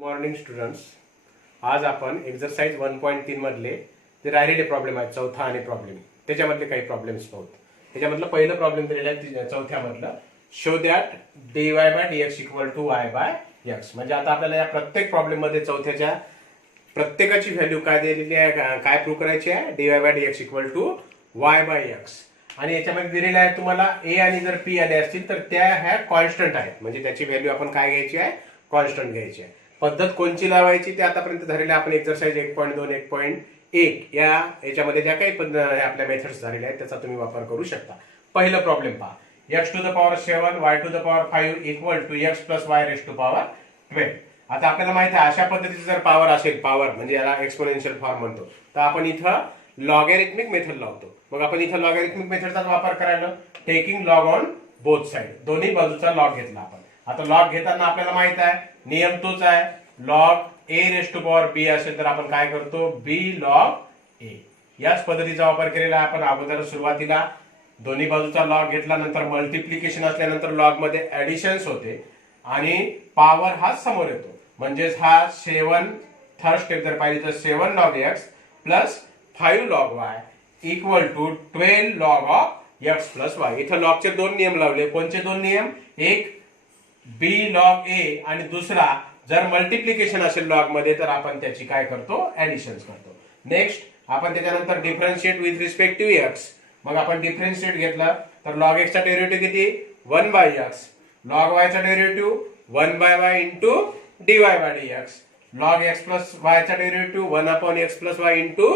Morning students, आज आपण exercise 1.3 मधले जे राहिलेले प्रॉब्लेम आहेत चौथा आणि प्रॉब्लेम त्याच्यामधले काही प्रॉब्लेम्स पाहू. त्याच्यामधलं पहिलं प्रॉब्लेम दिलेलं आहे चौथ्यामधलं, show that dy by dx equal to y by x. म्हणजे आता आपल्याला या प्रत्येक प्रॉब्लेम मध्ये चौथ्याच्या प्रत्येकाची व्हॅल्यू काय दिलेली आहे, काय प्रूव्ह करायची आहे, dy by dx equal to y by x. आणि याच्यामध्ये दिलेलं आहे तुम्हाला a आणि जर p आले असतील तर त्या ह्या कॉन्स्टंट आहेत, म्हणजे त्याची व्हॅल्यू आपण काय घ्यायची आहे, कॉन्स्टंट घ्यायची आहे. पद्धत कोणची लावायची ते आतापर्यंत झालेले आपण एक्सरसाइज 1.2 1.1 याच्यामध्ये ज्या काही आपल्या मेथड्स झालेल्या आहेत त्याचा तुम्ही वापर करू शकता. पहिलं प्रॉब्लेम पहा, x to the power 7 y to the power 5 equal to x plus y raise to power 12. आता आपल्याला माहिती आहे अशा पद्धतीची जर पॉवर असेल, पॉवर म्हणजे याला एक्सपोनेन्शियल फॉर्म म्हणतो, तर आपण इथं लॉगॅरिथमिक मेथड लावतो. मग आपण इथं लॉगॅरिथमिक मेथडचा वापर करायला taking log on both side, दोन्ही बाजूचा लॉग घेतला आपण. आता लॉग घेताना आपल्याला माहित आहे नियम तोच आहे, log a raise to power b असेल तर आपण काय करतो, b लॉग a. याच पद्धतीचा वापर केलेला आहे आपण अगोदर. सुरुवातीला दोन्ही बाजूचा लॉग घेतला, नंतर मल्टिप्लिकेशन असल्यानंतर लॉग मध्ये ऍडिशन्स होते आणि पॉवर हा समोर येतो. म्हणजेच हा 7 थर्ड स्टेप जर पाहिली तर 7 log x plus 5 log y equal to 12 log of x plus y. इथं लॉगचे दोन नियम लावले. कोणते दोन नियम, एक b लॉग a आणि दुसरा जर मल्टिप्लिकेशन असेल लॉग मध्ये तर आपण त्याची काय करतो, ऍडिशन्स करतो. नेक्स्ट आपण त्याच्यानंतर differentiate with respect to x. मग आपण डिफरन्शिएट घेतला तर लॉग x चा डेरिव्हेटिव्ह किती, 1 बाय x. लॉग y चा derivative 1 by y into dy by dx. Log x plus y चा derivative 1 upon x plus y into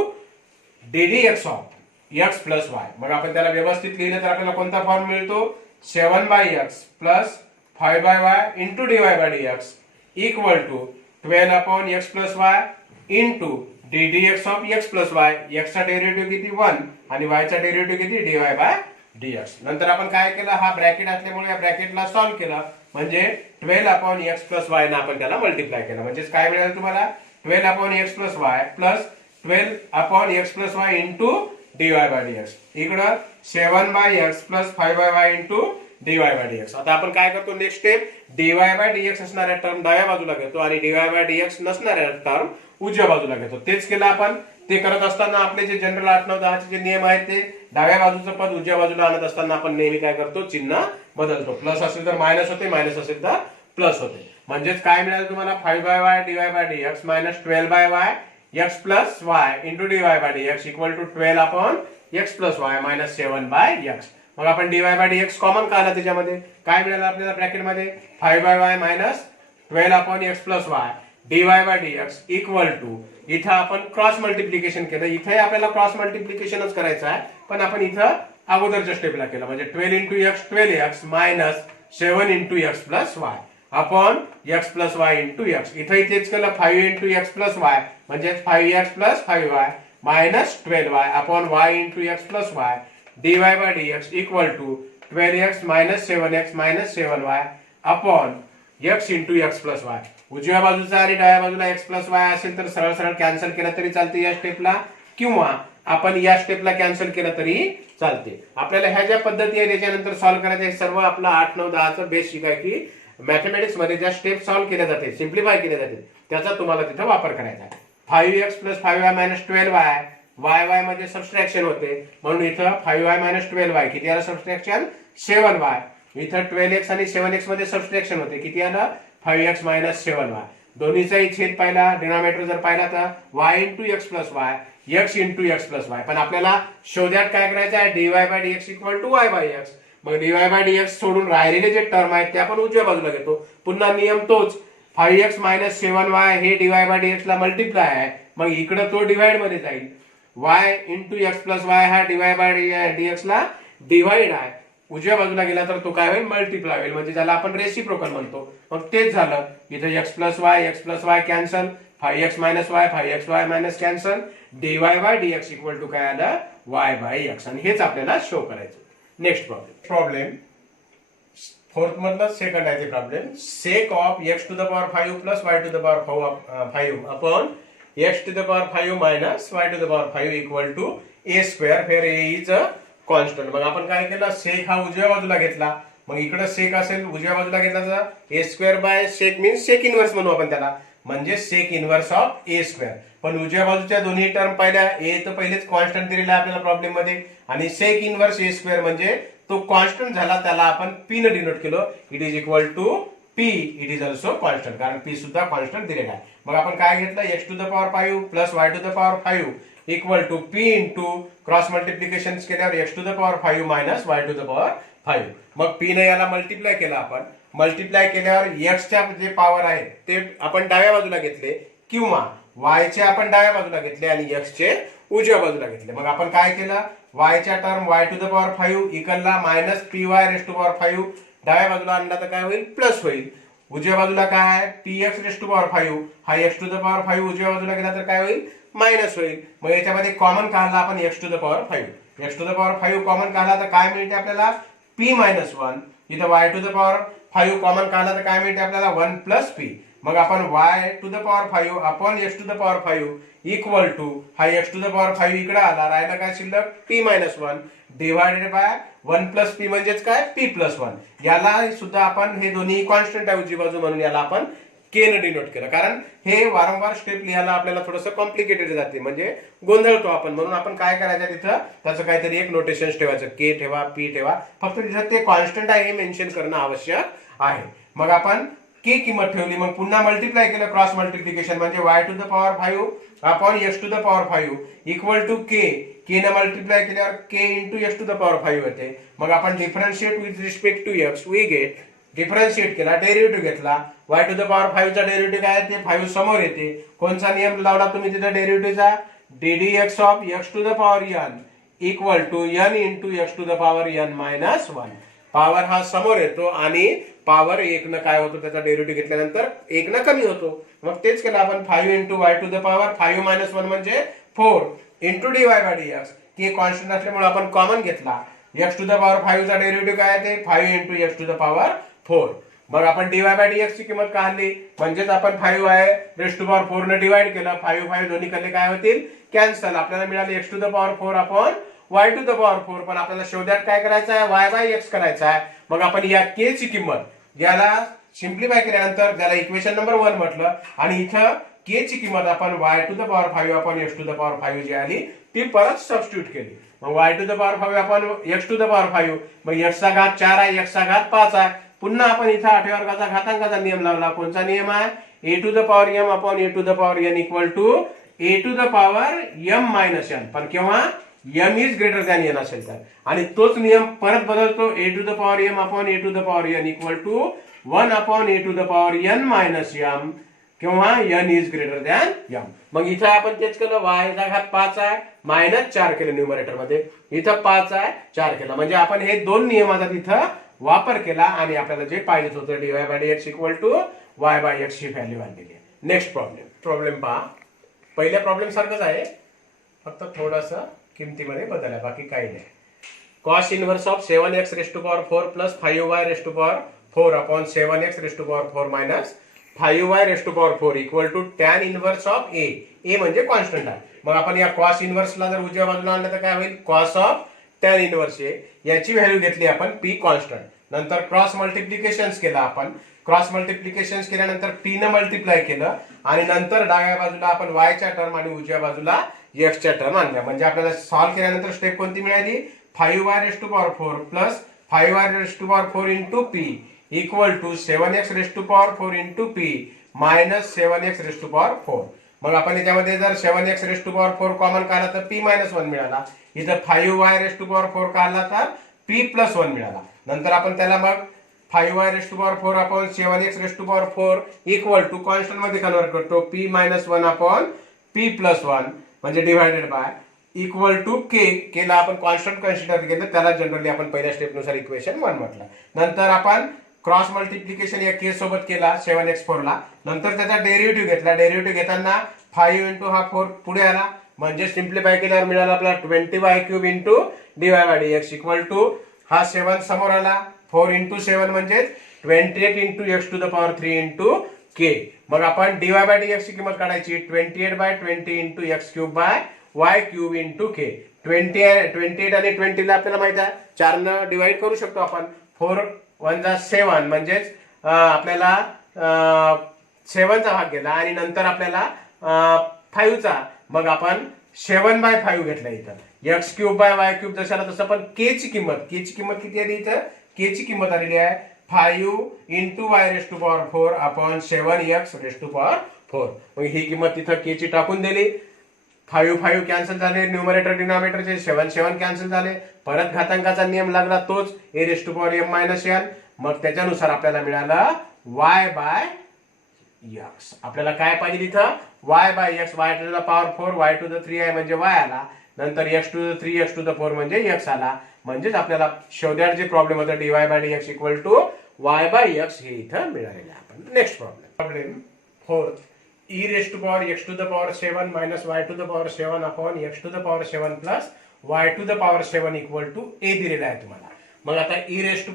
ddx of x plus y. मग आपण त्याला व्यवस्थित लिहिलं तर आपल्याला कोणता फॉर्म मिळतो, 7 by x plus 5 by y into dy by dx equal to 12 upon x plus y into ddx of x plus y. x चा डेरिव्हेटिव्ह किती 1 आणि y चा डेरिव्हेटिव्ह किती dy बाय dx. नंतर आपण काय केलं, हा ब्रॅकेट असल्यामुळे या ब्रॅकेटला सॉल्व्ह केला, म्हणजे 12 अपॉन x प्लस y ना आपण त्याला मल्टिप्लाय केलं. म्हणजे काय मिळालं तुम्हाला, 12 upon x plus y plus 12 upon x plus y into dy by dx. इकडं 7 by x plus 5 by y into dy by dx. आता आपण काय करतो, next step dy by dx असणाऱ्या टर्म डाव्या बाजूला घेतो आणि dy बाय dx नसणाऱ्या टर्म उजव्या बाजूला घेतो. तेच केलं आपण. ते करत असताना आपले जे जनरल 8 9 10 चे जे नियम आहेत ते डाव्या बाजूचं पद उजव्या बाजूला आणत असताना आपण नेहमी काय करतो, चिन्ह बदलतो. प्लस असेल तर मायनस होते, मायनस असेल तर प्लस होते. म्हणजेच काय मिळालं तुम्हाला, 5 by y dy by dx minus 12 by y x plus y into dy by dx equal to 12 upon x plus y minus 7 by x. मग आपण dy बाय dx कॉमन काढला, त्याच्यामध्ये काय मिळालं आपल्याला ब्रॅकेटमध्ये 5 by y minus 12 upon x plus y dy by dx equal to, इथं आपण क्रॉस मल्टिप्लिकेशन केलं. इथे आपल्याला क्रॉस मल्टिप्लिकेशनच करायचं आहे, पण आपण इथं अगोदरच्या स्टेपला केलं. म्हणजे 12 into x 12x minus 7 into x plus y upon x plus y into x. इथं इथेच केलं 5 इंटू x प्लस y म्हणजे 5x plus 5y minus 12y upon y into x plus y dy by dx equal to 12x minus 7x minus 7y upon x into x plus y. उजव्या बाजूचा आणि डाव्या बाजूला x plus y असेल तर सरळ सरळ कॅन्सल केला तरी चालते या स्टेपला, किंवा आपण या स्टेपला कॅन्सल केलं तरी चालते. आपल्याला ह्या ज्या पद्धती आहे त्याच्यानंतर सॉल्व्ह करायचे सर्व आपला 8 9 10 चा बेस शिकाय की मॅथमॅटिक्स मध्ये ज्या स्टेप सॉल्व्ह केल्या जाते, सिम्प्लिफाय केल्या जाते, त्याचा तुम्हाला तिथे वापर करायचा आहे. 5x plus 5y minus 12y, y मध्ये सबट्रॅक्शन होते म्हणून इथं 5y मायनस 12y किती आलं सबट्रॅक्शन, 7y. इथं 12x आणि 7x मध्ये सबट्रॅक्शन होते, किती आलं 5x मायनस 7y. दोन्हीचाही छेद पाहिला, डिनॉमिनेटर जर पाहिला तर y into x plus y x into x plus y. पण आपल्याला शो दॅट काय करायचं आहे, dy by dx equal to y by x. मग dy बाय dx सोडून राहिलेले जे टर्म आहेत ते आपण उजव्या बाजूला घेतो. पुन्हा नियम तोच, 5x मायनस 7y हे dy बाय dx ला मल्टिप्लाय आहे, मग इकडे तो डिवाइड मध्ये जाईल. y into x plus y हा dy बाय dx ला डिवाइड आहे, उजव्या बाजूला गेला तर तो काय होईल, मल्टिप्लाय होईल, म्हणजे ज्याला आपण रेसिप्रोकल म्हणतो. मग तेच झालं, इथे x plus y cancel, 5x minus y 5xy minus cancel, dy by dx equal to काय आलं, y बाय x. आणि हेच आपल्याला शो करायचं. नेक्स्ट प्रॉब्लेम फोर्थ मधला सेकंड आहे ते problem, sec of x to the power 5 plus y to the power 5 upon x to the power 5 minus y to the power 5 equal to a square, where a is a constant. मग आपण काय केलं, सेक हा उजव्या बाजूला घेतला, मग इकडे सेक असेल उजव्या बाजूला घेतला तर a square by sec means sec inverse म्हणू आपण त्याला. म्हणजे sec inverse of A square. पण उजव्या बाजूच्या दोन्ही टर्म पहिल्या ए तर पहिलेच कॉन्स्टंट दिलेला आहे आपल्याला प्रॉब्लेम मध्ये, आणि सेक इनव्हर्स ए स्क्वेअर म्हणजे तो कॉन्स्टंट झाला, त्याला आपण पी न डिनोट केलं. It is equal to p, it is also constant, कारण पी सुद्धा कॉन्स्टंट दिलेला आहे. मग आपण काय घेतलं, x to the power 5 plus y to the power 5 equal to p into cross multiplication केल्यावर x to the power 5 minus y to the power 5. मग पी ने याला मल्टिप्लाय केला आपण. मल्टिप्लाय केल्यावर एक्सच्या जे पॉवर आहे ते आपण डाव्या बाजूला घेतले, किंवा वायचे आपण डाव्या बाजूला घेतले आणि एक्सचे उजव्या बाजूला घेतले. मग आपण काय केलं, वायच्या term y to the power 5 इक्वलला minus p y raise to power 5 डाव्या बाजूला आणला तर काय होईल, प्लस होईल. उजव्या बाजूला काय आहे, p x raise to power 5 हा एक्स टू द पॉवर 5 उजव्या बाजूला गेला तर काय होईल, मायनस होईल. मग याच्यामध्ये कॉमन काढला आपण x to the power 5. X to the power 5 common काढला तर काय मिळते आपल्याला, पी मायनस 1. इथं y to the power 5 common काढला तर काय मिळते आपल्याला, 1 प्लस पी. मग आपण y to the power 5 upon x to the power 5 equal to हा एक्स टू द पॉवर 5 इकडे आला, राहिला काय शिल्लक, p minus 1 divided by 1 plus p म्हणजेच काय, पी प्लस 1. याला सुद्धा आपण हे दोन्ही कॉन्स्टंट आहे उजवी बाजू म्हणून याला आपण के न डिनोट केलं, कारण हे वारंवार स्टेप लिहायला आपल्याला थोडंसं कॉम्प्लिकेटेड जाते, म्हणजे गोंधळतो आपण. म्हणून आपण काय करायचं, तिथं त्याचं काहीतरी एक नोटेशन ठेवायचं, के ठेवा, पी ठेवा, फक्त तिथं ते कॉन्स्टंट आहे हे मेन्शन करणं आवश्यक आहे. मग आपण के किंमत ठेवली, मग पुन्हा मल्टिप्लाय केलं क्रॉस मल्टिप्लिकेशन, म्हणजे y to the power 5 upon x to the power 5 equal to k. K न मल्टिप्लाय केल्यावर k into x to the power 5 होते. मग आपण differentiate with respect to x, we get differentiate केला, derivative घेतला. Y to the power 5 चा derivative काय आहे, ते 5 समोर येते. कोणता नियम लावला तुम्ही तिथं डेरिव्हेटिव्हचा, ddx of x to the power n equal to n into x to the power n minus 1. Power हा समोर येतो आणि पॉवर 1 न काय होतो, त्याचा डेरिव्हेटिव्ह घेतल्यानंतर 1 न कमी होतो. मग तेच केलं आपण, 5 into y to the power 5 minus 1 म्हणजे 4 into dy by dx. K constant असल्यामुळे आपण कॉमन घेतला. एक्स टू द पॉवर 5 चा डेरिव्हेटिव्ह काय आहे, ते 5 into x to the power 4. मग आपण dy बाय dx ची किंमत काढली, म्हणजेच आपण 5 आहे रेस टू पॉवर 4 ने डिवाइड केलं. 5 5 दोन्ही कडले काय होतील, कॅन्सल. आपल्याला मिळाले x to the power 4 upon y to the power 4. पण आपल्याला शोधात काय करायचं आहे, वाय बाय एक्स करायचा आहे. मग आपण या के ची किंमत याला सिम्प्लिफाय केल्यानंतर ज्याला इक्वेशन नंबर 1 म्हटलं, आणि इथं के ची किंमत आपण y to the power 5 upon x to the power 5 जी आली ती परत सबस्टिट्यूट केली. मग y to the power 5 upon x to the power 5, मग एक्स चा घात 4 आहे, एक्स चा घात 5 आहे. पुन्हा आपण इथं 8व्या वर्गाचा घातांकाचा नियम लावला. कोणता नियम आहे, a to the power m upon a to the power n equal to a to the power m minus n. पण केव्हा m is greater than n असेल तर. आणि तोच नियम परत बदलतो, a to the power m upon a to the power n equal to 1 upon a to the power n minus m, किंवा n is greater than m. मग इथं आपण तेच केलं, वाय चा घात 5 आहे मायनस 4 केलं न्यूमरेटर मध्ये, इथं 5 आहे 4 केला. म्हणजे आपण हे दोन नियमाचा तिथं वापर केला आणि आपल्याला जे पाहिजे होतं dy by dx equal to y by x ची व्हॅल्यू आणलेली. नेक्स्ट प्रॉब्लेम पहा. पहिल्या प्रॉब्लेम सारखंच आहे, फक्त थोडंसं किमतीमध्ये बदल आहे, बाकी काही नाही. Cos inverse of 7x raise to power 4 plus 5y raise to power 4 upon 7x raise to power 4 minus 5y raise to power 4 equal to tan inverse of a. A म्हणजे कॉन्स्टंट आहे. मग आपण या कॉस इनव्हर्सला जर उजव्या बाजूला आणलं तर काय होईल, कॉस ऑफ टॅन इनव्हर्स ए. याची व्हॅल्यू घेतली आपण पी कॉन्स्टंट. नंतर क्रॉस मल्टिप्लिकेशन केलं आपण. क्रॉस मल्टिप्लिकेशन केल्यानंतर पी न मल्टिप्लाय केलं, आणि नंतर डाव्या बाजूला आपण वायच्या टर्म आणि उजव्या बाजूला एक्सच्या टर्म आणल्या. म्हणजे आपल्याला सॉल्व्ह केल्यानंतर स्टेप कोणती मिळाली, 5y raise to power 4 plus 5y raise to power 4 into p equal to 7x raise to power 4 into p minus 7x raise to power 4. मग आपण याच्यामध्ये जर 7x raise to power 4 common काढला तर p minus 1 मिळाला. इथं 5y raise to power 4 काढला तर p प्लस 1 मिळाला. नंतर आपण त्याला मग 5y raise to power 4 upon 7x raise to power 4 equal to constant मध्ये कन्वर्ट करतो, p minus 1 upon p plus 1 म्हणजे divided by equal to k. केला आपण कॉन्स्टंट कन्सिडर केलं, त्याला जनरली आपण पहिल्या स्टेपनुसार इक्वेशन 1 म्हटलं. नंतर आपण क्रॉस मल्टिप्लिकेशन या के सोबत केला 7x4 ला. नंतर त्याचा डेरिव्हेटिव्ह घेतला. डेरिव्हेटिव्ह घेताना 5 इंटू हा 4 पुढे आला, म्हणजे सिम्प्लिफाय केल्यावर मिळाला आपला 20y cube into dy by dx equal to हा 7 समोर आला, 4 इंटू 7 म्हणजे 28 into x to the power 3 into k. मग आपण dy बाय dx ची किंमत काढायची, 28 by 20 into x cube by y cube into k. 28 आणि 20 ला आपल्याला माहित आहे 4 न डिवाइड करू शकतो आपण. 4 1 जा 7 म्हणजेच आपल्याला 7चा भाग गेला आणि नंतर आपल्याला 5चा, मग आपण 7/5 घेतला इथं x³ बाय y³ जशाला तसं. पण k ची किंमत किती आली इथं? k ची किंमत आलेली आहे 5 into y⁴ अपॉन 7x⁴. मग ही किंमत तिथं k ची टाकून दिली. 5 कॅन्सल झाले, न्यूमरेटर डिनॉमिनेटरचे 7 कॅन्सल झाले. परत घातांकाचा नियम लागला तोच a⁻m−n. मग त्याच्यानुसार आपल्याला मिळालं y/x. आपल्याला काय पाहिजे इथं? y/x. y⁴ y⁴ आहे म्हणजे y आला. नंतर x⁴ x⁴ म्हणजे x आला. म्हणजेच आपल्याला शोधायचे प्रॉब्लेम होता dy/dx = y/x हे इथं मिळालेलं आहे. आपण next problem 4 e⁻x⁴ - y⁴ upon x⁴ plus y⁴ a दिलेला आहे तुम्हाला. मग आता e⁻x = a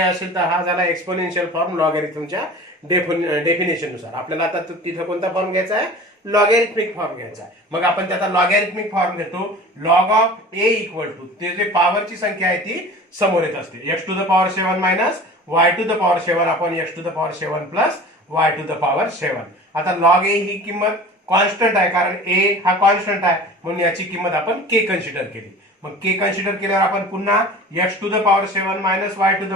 असेल तर हा झाला एक्सपोनेन्शियल फॉर्म लॉगॅरिथमच्या डेफिनेशन नुसार. आपल्याला आता तिथं कोणता फॉर्म घ्यायचा आहे? लॉगॅरिथमिक फॉर्म घ्यायचा आहे. मग आपण त्याचा लॉगॅरिथमिक फॉर्म घेतो. लॉग ऑफ a = ते जे पॉवरची संख्या आहे ती समोर येत असते. x⁻7 - y⁻7 upon x⁻7 plus y⁻7. आता लॉग a ही किंमत कॉन्स्टंट आहे, कारण a हा कॉन्स्टंट आहे म्हणून याची किंमत आपण k कन्सिडर केली. मग k कन्सिडर केल्यावर आपण पुन्हा x⁻7 -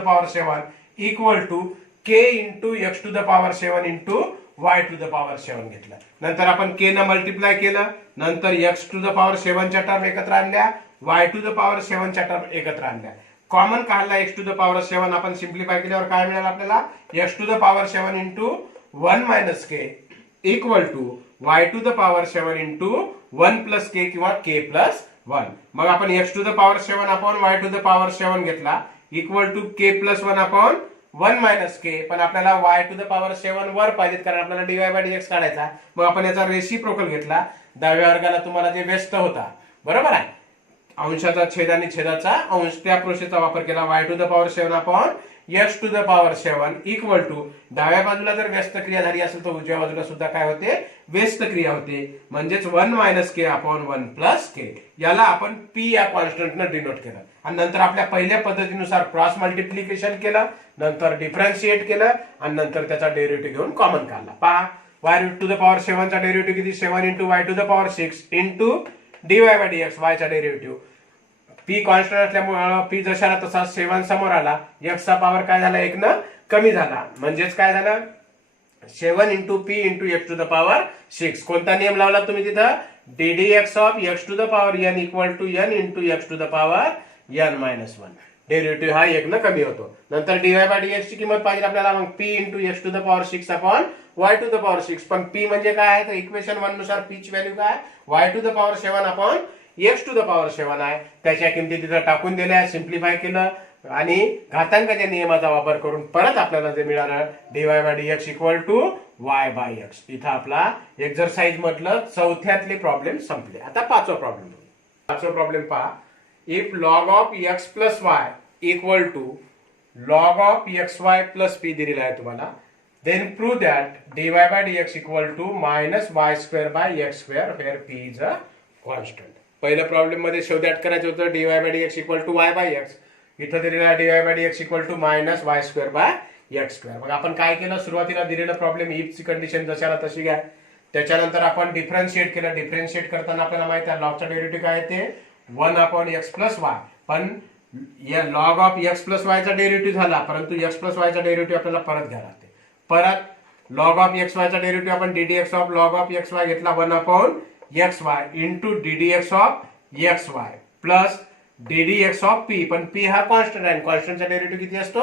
y⁻7 equal to k into x⁻7 into y⁻7 घेतलं. नंतर आपण k न मल्टिप्लाय केलं. नंतर x⁻7 च्या टर्म एकत्र आणल्या, y⁻7 च्या टर्म एकत्र आणल्या. कॉमन काढला x⁻7. आपण सिम्प्लिफाय केल्यावर काय मिळालं आपल्याला? x⁻7 into 1 - k equal to y⁻7 into 1 plus k किंवा k प्लस 1. मग आपण x⁻7 अपॉन y⁻7 घेतला equal to k plus 1 upon 1 - k. पण आपल्याला y⁻7 वर पाहिजेत कारण आपल्याला dy/dx काढायचा. मग आपण याचा रेसिप्रोकल घेतला. डाव्या वर्गाला तुम्हाला जे व्यस्त होता, बरोबर आहे, अंशाचा छेद आणि छेदाचा अंश, त्या प्रोसेसचा वापर केला. y⁻7 upon x⁻7 equal to डाव्या बाजूला जर व्यस्त क्रिया झाली असेल तर उजव्या बाजूला सुद्धा काय होते? व्यस्त क्रिया होते. म्हणजेच 1 - k अपॉन 1 प्लस k. याला आपण p या कॉन्स्टंटनं डिनोट केलं. आणि नंतर आपल्या पहिल्या पद्धतीनुसार क्रॉस मल्टिप्लिकेशन केलं, नंतर डिफरन्शिएट केलं आणि नंतर त्याचा डेरिव्हेटिव्ह घेऊन कॉमन काढला. पहा y⁻7 चा डेरिव्हेटिव्ह किती? 7 into y⁻6 into dy/dx y चा डेरिव्हेटिव्ह. p कॉन्स्टंट असल्यामुळे p जशाला तसा 7 समोर आला. x चा पॉवर काय झाला? 1 न कमी झाला. म्हणजेच काय झालं? 7 इंटू p इंटू x⁻6. कोणता नियम लावला तुम्ही तिथं? ddx of x⁻n equal to n into x⁻n-1. Derivative हा 1 न कमी होतो. नंतर dy/dx ची किंमत पाहिजे आपल्याला. मग p into x⁻6 upon y⁻6. पण p म्हणजे काय आहे? तर इक्वेशन 1 नुसार p ची व्हॅल्यू काय? y⁻7 अपॉन x⁻7 आहे. त्याच्या किमती तिथं टाकून दिल्या, सिम्प्लिफाय केलं आणि घातांकाच्या नियमाचा वापर करून परत आपल्याला जे मिळालं dy/dx इक्वल टू y/x. इथं आपला एक्झरसाइज मधलं चौथ्यातले प्रॉब्लेम संपले. आता पाचवा प्रॉब्लेम पहा. If log of x plus y equal to log of xy plus p दिलेला आहे तुम्हाला, then prove that dy/dx equal to -y²/x², where p is a constant. पहिल्या प्रॉब्लेम मध्ये शोधात करायचं होतं dy/dx इक्वल टू y/x. इथं दिलेला आहे dy/dx इक्वल टू -y²/x². मग आपण काय केलं? सुरुवातीला दिलेला प्रॉब्लेम इफ ची कंडिशन जशाला तशी घ्या. त्याच्यानंतर आपण डिफरन्शिएट केलं. डिफरन्शिएट करताना आपल्याला माहिती आहे लॉगचा डेरिव्हेटिव्ह काय आहे ते 1 अपॉन x प्लस y. पण या log of x plus y चा डेरिव्हेटिव्ह झाला, परंतु x प्लस y चा डेरिव्हेटिव्ह आपल्याला परत घ्यावा लागते. परत लॉग ऑफ xy चा डेरिव्हेटिव्ह आपण ddx of log of xy घेतला 1 upon xy into ddx of xy plus ddx of p. पण p हा कॉन्स्टंट आहे. कॉन्स्टंटचा डेरिव्हेटिव्ह किती असतो?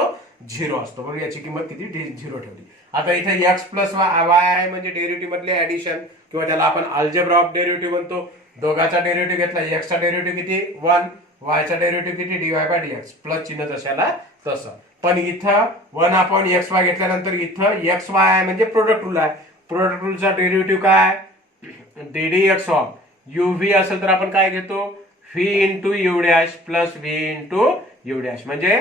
0 असतो. बघ याची किंमत किती? 0 ठेवली. आता इथे x प्लस y आहे म्हणजे डेरिव्हेटिव्ह मधले ऍडिशन किंवा त्याला आपण अल्जेब्रा ऑफ डेरिव्हेटिव्ह म्हणतो. दोघाचा डेरिव्हेटिव्ह घेतला. x चा डेरिव्हेटिव्ह किती? 1. y चा डेरिव्हेटिव्ह किती? dy/dx. प्लस चिन्ह जशाला तसं. पण इथं 1 अपॉन xy घेतल्यानंतर इथं xy आहे म्हणजे प्रोडक्ट रूल आहे. प्रोडक्ट रूलचा डेरिव्हेटिव्ह काय? ddx ऑफ uv असेल तर आपण काय घेतो? v into u dash plus v into u dash. म्हणजे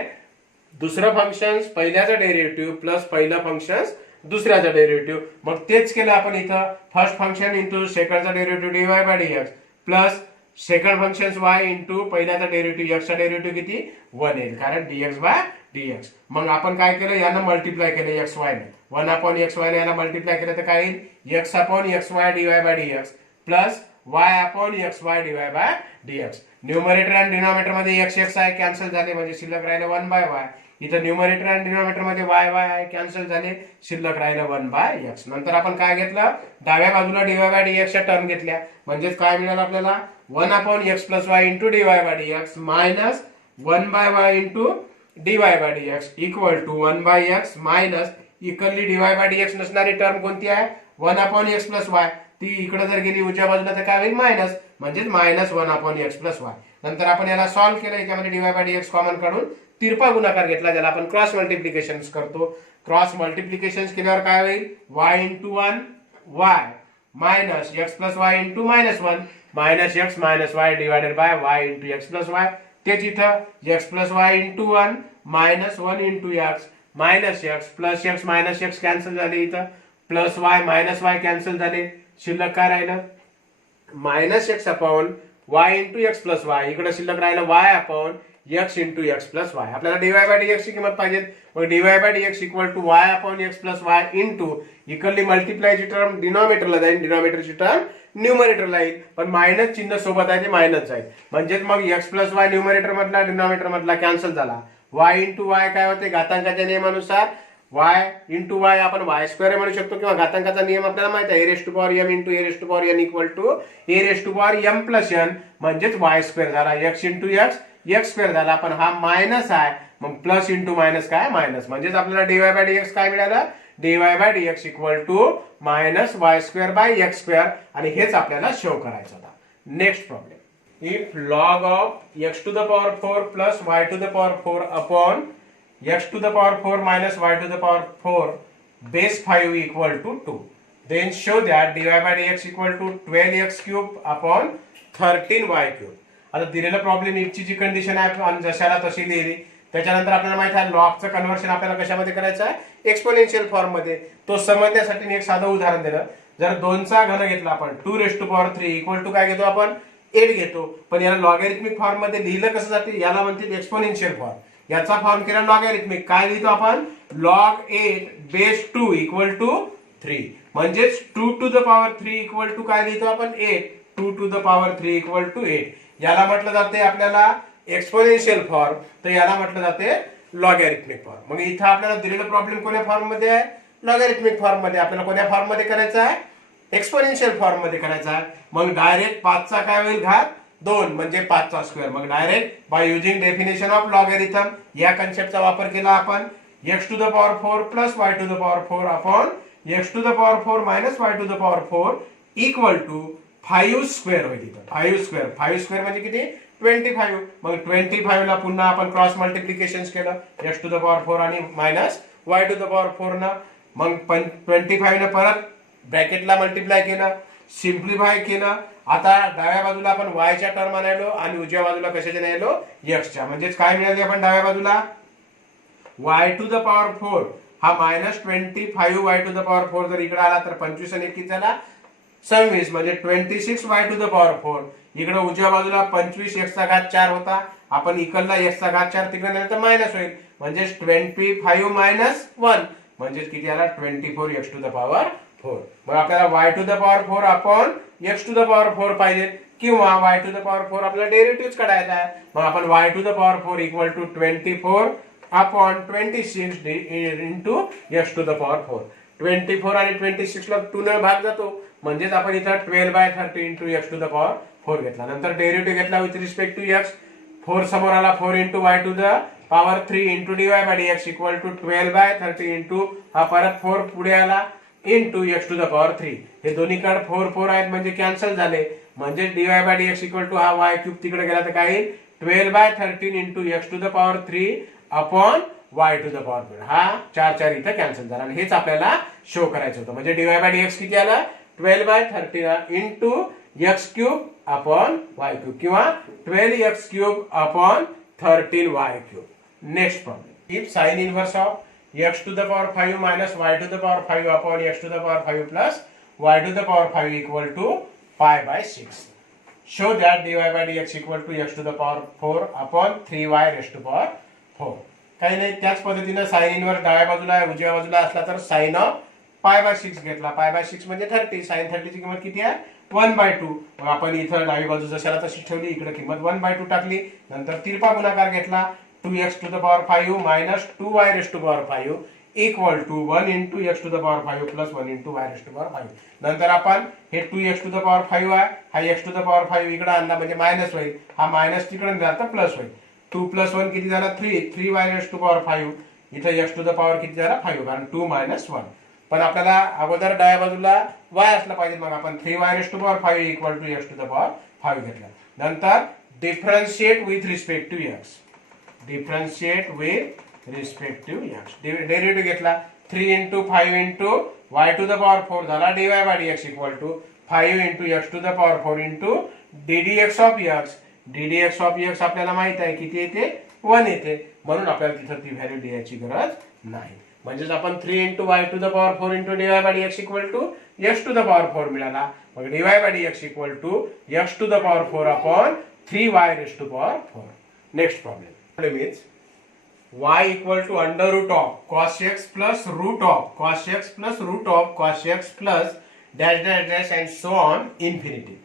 दुसरं फंक्शन पहिल्याचा डेरिव्हेटिव्ह प्लस पहिलं फंक्शन दुसऱ्याचा डेरिव्हेटिव्ह. मग तेच केलं आपण इथं. फर्स्ट फंक्शन इंटू सेकंडचा derivative dy/dx plus second function y into पहिल्याचा डेरिव्हेटिव्ह x चा डेरिव्हेटिव्ह किती? 1 येईल कारण dx/dx. मग आपण काय केलं? यानं मल्टिप्लाय केलं xy ने. 1 अपॉन एक्स वाय ने याला मल्टिप्लाय केलं तर काय येईल x upon x y dy by dx plus y upon x y dy by dx. Numerator आणि डिनॉमिनेटर मध्ये एक्स एक्स आहे कॅन्सल झाले म्हणजे शिल्लक राहिले 1 बाय वाय. इथं न्यूमरेटर आणि डिनॉमिनेटर मध्ये वाय वाय आहे कॅन्सल झाले शिल्लक राहिलं 1 बाय एक्स. नंतर आपण काय घेतलं डाव्या बाजूला डीवाय बाय डीएक्स च्या टर्म घेतल्या म्हणजे काय मिळालं आपल्याला 1 upon x plus y into dy by dx minus 1 by y into dy by dx equal to 1 by x minus equally dy by dx नसणारी टर्म कोणती आहे 1 अपॉन एक्स प्लस वाय. ती इकडे जर गेली उजव्या बाजूला तर काय होईल मायनस म्हणजे minus 1 upon x plus Y. नंतर आपण याला सॉल्व्ह केलं याच्यामध्ये डीवाय बाय डीएक्स कॉमन काढून तिरपा गुणाकार घेतला ज्याला आपण क्रॉस मल्टिप्लिकेशन करतो. क्रॉस मल्टिप्लिकेशन केल्यावर काय होईल y into 1 y minus x plus y into minus 1 minus x minus Y divided by y into x plus Y. तेच इथं x plus y into 1 minus 1 into x minus x plus x minus x cancel झाले इथं plus y minus Y cancel झाले शिल्लक काय राहिलं minus x upon Y into x plus Y. इकडे शिल्लक राहिलं y upon x into x plus y. आपल्याला डीवाय बाय डीएक्स ची किंमत पाहिजे मग dy by dx equal to y upon x plus y into equally मल्टिप्लायची टर्म डिनॉमिनेटरला जाईल डिनॉमिनेटरची टर्म न्यूमरेटरला येईल पण मायनस चिन्ह सोबत आहे ते मायनस जाईल म्हणजे मग एक्स प्लस वाय न्यूमरेटर मधला डिनॉमिनेटर मधला कॅन्सल झाला. वाय इंटू वाय काय होते घातांकाच्या नियमानुसार वाय इंटू वाय आपण वाय स्क्वेअर म्हणू शकतो किंवा घातांकाचा नियम आपल्याला माहित आहे a raise to power m into a raise to power n equal to a raise to power m plus n म्हणजेच वाय स्क्वेअर झाला x into x x square झाला पण हा मायनस आहे मग प्लस इंटू मायनस काय minus म्हणजेच आपल्याला डीवाय बाय डीएक्स काय मिळालं dy by dx equal to minus y square by x square आणि हेच आपल्याला शो करायचं होता. Next problem if log of x to the power 4 plus y to the power 4 upon x to the power 4 minus y to the power 4 base 5 equal to 2 then show that dy by dx equal to 12x cube upon 13y cube. आता दिलेला problem इफची जी condition आहे जशाला तशी लिहिली त्याच्यानंतर आपल्याला माहित आहे लॉगचं conversion आपल्याला कशामध्ये करायचं आहे एक्सपोनेन्शियल फॉर्म मध्ये. तो समजण्यासाठी मी एक साधं उदाहरण दिलं जर 2 चा घन घेतला आपण 2 raise to power 3 equal to काय घेतो आपण 8 घेतो पण याला लॉगॅरिथमिक फॉर्म मध्ये लिहिलं कसं जाते याला म्हणतात एक्सपोनेन्शियल फॉर्म. याचा फॉर्म केला लॉगॅरिथमिक काय लिहितो आपण log 8 बेस 2 इक्वल टू 3 म्हणजेच 2 to the power 3 equal to काय लिहितो आपण 8 2 to the power 3 equal to 8. याला म्हटलं जाते आपल्याला एक्सपोनेन्शियल फॉर्म तर याला म्हटलं जाते लॉगॅरिथमिक फॉर्म. मग इथं आपल्याला दिलेला प्रॉब्लेम कोणत्या फॉर्म मध्ये आहे लॉगॅरिथमिक फॉर्म मध्ये. आपल्याला कोणत्या फॉर्म मध्ये करायचा आहे एक्सपोनेन्शियल फॉर्म मध्ये करायचा आहे. मग डायरेक्ट 5 चा काय होईल घात 2 म्हणजे 5 चा स्क्वेअर. मग direct by using definition of logarithm या कन्सेप्टचा वापर केला आपण x to the power 4 plus y to the power 4 upon x to the power 4 minus y to the power 4 equal to 5 square होईल. 5 स्क्वेअर म्हणजे किती 25. मग 25 ला पुन्हा आपण क्रॉस मल्टिप्लिकेशन केलं x टू द पॉवर 4 आणि minus y to the power 4 ना मग 25 ने परत ब्रॅकेटला मल्टिप्लाय केलं सिम्प्लिफाय केलं. आता डाव्या बाजूला आपण y च्या टर्म आणायलो आणि उजव्या बाजूला कशाच्या आणायलो x च्या म्हणजेच काय मिळाले आपण डाव्या बाजूला y टू द पॉवर 4 हा minus 25 y to the power 4 जर इकडे आला तर 25 आणि 21 झाला 26 म्हणजे 26 y टू द पॉवर 4. इकडे उजव्या बाजूला 25 x चा घात 4 होता आपण इकडला x चा घात 4 तिकडे नेलं तर मायनस होईल म्हणजे 25 मायनस 1 म्हणजे किती आला 24 x टू द पॉवर 4. मग आपल्याला y to the power 4 upon x to the power 4 पाहिजे किंवा y टू द पॉवर 4 आपल्याला डेरिव्हेटिव्ह काढायचा आहे. मग आपण y to the power 4 equal to 24 upon 26 into x to the power 4. 24 आणि 26 ला 2 ने भाग जातो म्हणजेच आपण इथं 12/30 into x to the power 4 घेतला. नंतर डेरिव्हेटिव्ह घेतला विथ रिस्पेक्ट टू x 4 समोर आला 4 into y to the power 3 into dy by dx equal to 12/30 into हा परत 4 पुढे आला into x to the power 3. हे दोन्ही कडे 4 4 आहेत म्हणजे कॅन्सल झाले म्हणजे dy by dx equal to हा y क्यूब तिकडे गेला तर काय येईल 12/13 into x to the power 3 upon y to the power 4. हा 4 4 इथं कॅन्सल झाला आणि हेच आपल्याला शो करायचं होतं म्हणजे dy बाय dx किती आलं 12/13 into x cube upon y cube किंवा 12x cube upon 13y cube. Next problem if sine inverse of x to the power 5 minus y to the power 5 upon x to the power 5 plus y to the power 5 equal to pi by 6. Show that dy by dx equal to x to the power 4 upon 3y raised to power 4. काही नाही. त्याच पद्धतीनं sine inverse डाव्या बाजूला आहे, उजव्या बाजूला असला तर साइन ऑफ π/6 घेतला. π/6 म्हणजे 30. साइन 30 ची किंमत किती आहे 1/2. मग आपण इथं डावी बाजू जशाला तशी ठेवली, इकडे किंमत 1/2 टाकली. नंतर तिरपा गुणाकार घेतला. 2x⁵ minus 2y⁵ equal to 1 into x⁵ plus 1 into y⁵. नंतर आपण हे 2x⁵ आहे, हा x⁵ इकडे आणला म्हणजे मायनस होईल. हा मायनस तिकडे गेला तर प्लस होईल. 2 + 1 किती झाला 3y⁵. इथं x⁵ किती झाला 5 कारण 2 - 1. पण आपल्याला अगोदर डाव्या बाजूला y असला पाहिजे. मग आपण 3y⁵ इक्वल टू x⁵ घेतला. नंतर differentiate with respect to x. Differentiate with respect to x. Derivative घेतला. 3 into 5 into y⁴ झाला dy/dx equal to 5 into x⁴ into ddx of x. ddx of x आपल्याला माहित आहे किती येते 1 येते. म्हणून आपल्याला तिथं ती व्हॅल्यू द्यायची गरज नाही. म्हणजेच आपण 3 into y⁴ into dy/dx equal to x⁴ मिळाला. मग dy/dx equal to x⁴ upon 3y⁴. Next problem is y equal to under root of cos x plus root of cos x plus root of cos x plus dash dash dash and so on infinity.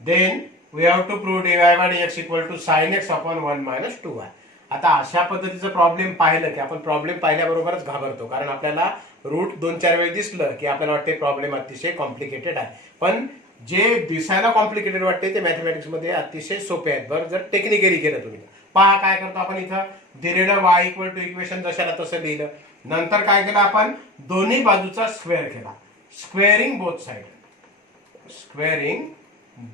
Then we have to prove dy/dx equal to sin x upon 1 minus 2y. आता अशा पद्धतीचं problem पाहिलं की आपण problem पाहिल्याबरोबरच घाबरतो, कारण आपल्याला route 2-4 वेळ दिसलं की आपल्याला वाटते प्रॉब्लेम अतिशय कॉम्प्लिकेटेड आहे. पण जे दिसायला कॉम्प्लिकेटेड वाटते ते मॅथमॅटिक्स मध्ये अतिशय सोपे आहेत. बरं, जर टेक्निकली केलं तुम्ही. पहा काय करतो आपण, इथं दिलेलं y इक्वल टू इक्वेशन जशाला तसं लिहिलं. नंतर काय केलं आपण, दोन्ही बाजूचा स्क्वेअर केला. Squaring both side. Squaring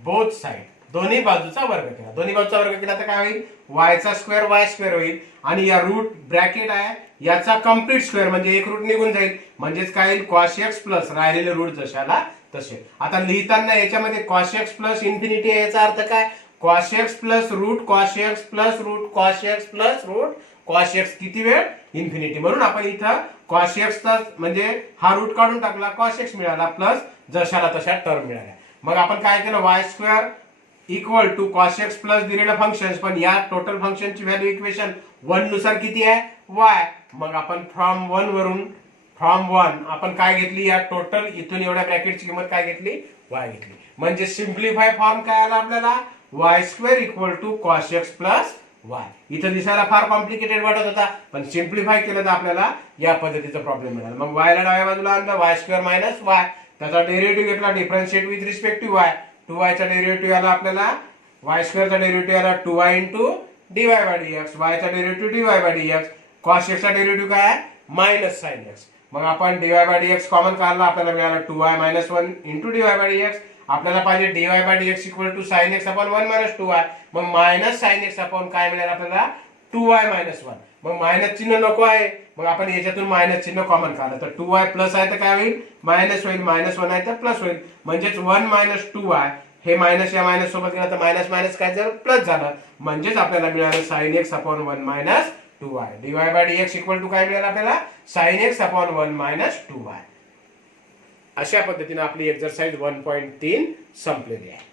both side. दोन्ही बाजूचा वर्ग केला. दोन्ही बाजूचा वर्ग केला तर काय होईल, y स्क्वेअर y² होईल. आणि या रूट ब्रॅकेट आहे याचा कम्प्लीट स्क्वेअर म्हणजे एक रूट निघून जाईल. म्हणजेच काय होईल cos x प्लस राहिलेले रूट जशाला तसे. आता लिहिताना याच्यामध्ये cos x प्लस इन्फिनिटी आहे. याचा अर्थ काय, cos x plus root cos x plus root cos x plus root cos x किती वेळ इन्फिनिटी. म्हणून आपण इथं cos x म्हणजे हा रूट काढून टाकला, cos x मिळाला प्लस जशाला तशा टर्म मिळाल्या. मग आपण काय केलं, y² equal to cos x plus दिलेलं फंक्शन, पण या टोटल फंक्शनची व्हॅल्यू इक्वेशन 1 नुसार किती आहे y. मग आपण फ्रॉम 1 आपण काय घेतली, या टोटल इथून एवढ्या ब्रॅकेटची किंमत काय घेतली, y घेतली. म्हणजे सिम्प्लिफाय फॉर्म काय आला आपल्याला, y² equal to cos x plus y. इथं दिसायला फार कॉम्प्लिकेटेड वाटत होता, पण सिम्प्लिफाय केलं तर आपल्याला या पद्धतीचा प्रॉब्लेम मिळाला. मग y ला डाव्या बाजूला आणलं, y² मायनस y. त्याचा डेरिव्हेटिव्ह घेतला differentiate with respect to y. 2y चा डेरिव्हेटिव्ह आला आपल्याला, y² चा डेरिव्हेटिव्ह आला 2y into dy/dx. y चा डेरिव्हेटिव्ह dy/dx. cos x चा डेरिव्हेटिव्ह काय आहे मायनस sin x. मग आपण dy/dx कॉमन काढला, आपल्याला मिळाला 2y - 1 into dy/dx. आपल्याला पाहिजे dy/dx equal to sin x upon 1 minus 2y. मग मायनस sin x अपॉन काय मिळेल आपल्याला 2y - 1. मग मायनस चिन्ह नको आहे, मग आपण याच्यातून मायनस चिन्ह कॉमन काढलं तर 2y प्लस आहे तर काय होईल मायनस होईल, -1 आहे तर प्लस होईल. म्हणजेच 1 - 2y हे मायनस या मायनस सोबत गेला तर मायनस मायनस काय झालं प्लस झालं. म्हणजेच आपल्याला मिळालं sin x upon 1 minus 2y. dy/dx equal to काय मिळालं आपल्याला sin x upon 1 minus 2y. अशा पद्धतीने आपली एक्सरसाइज 1.3 संपलेली आहे.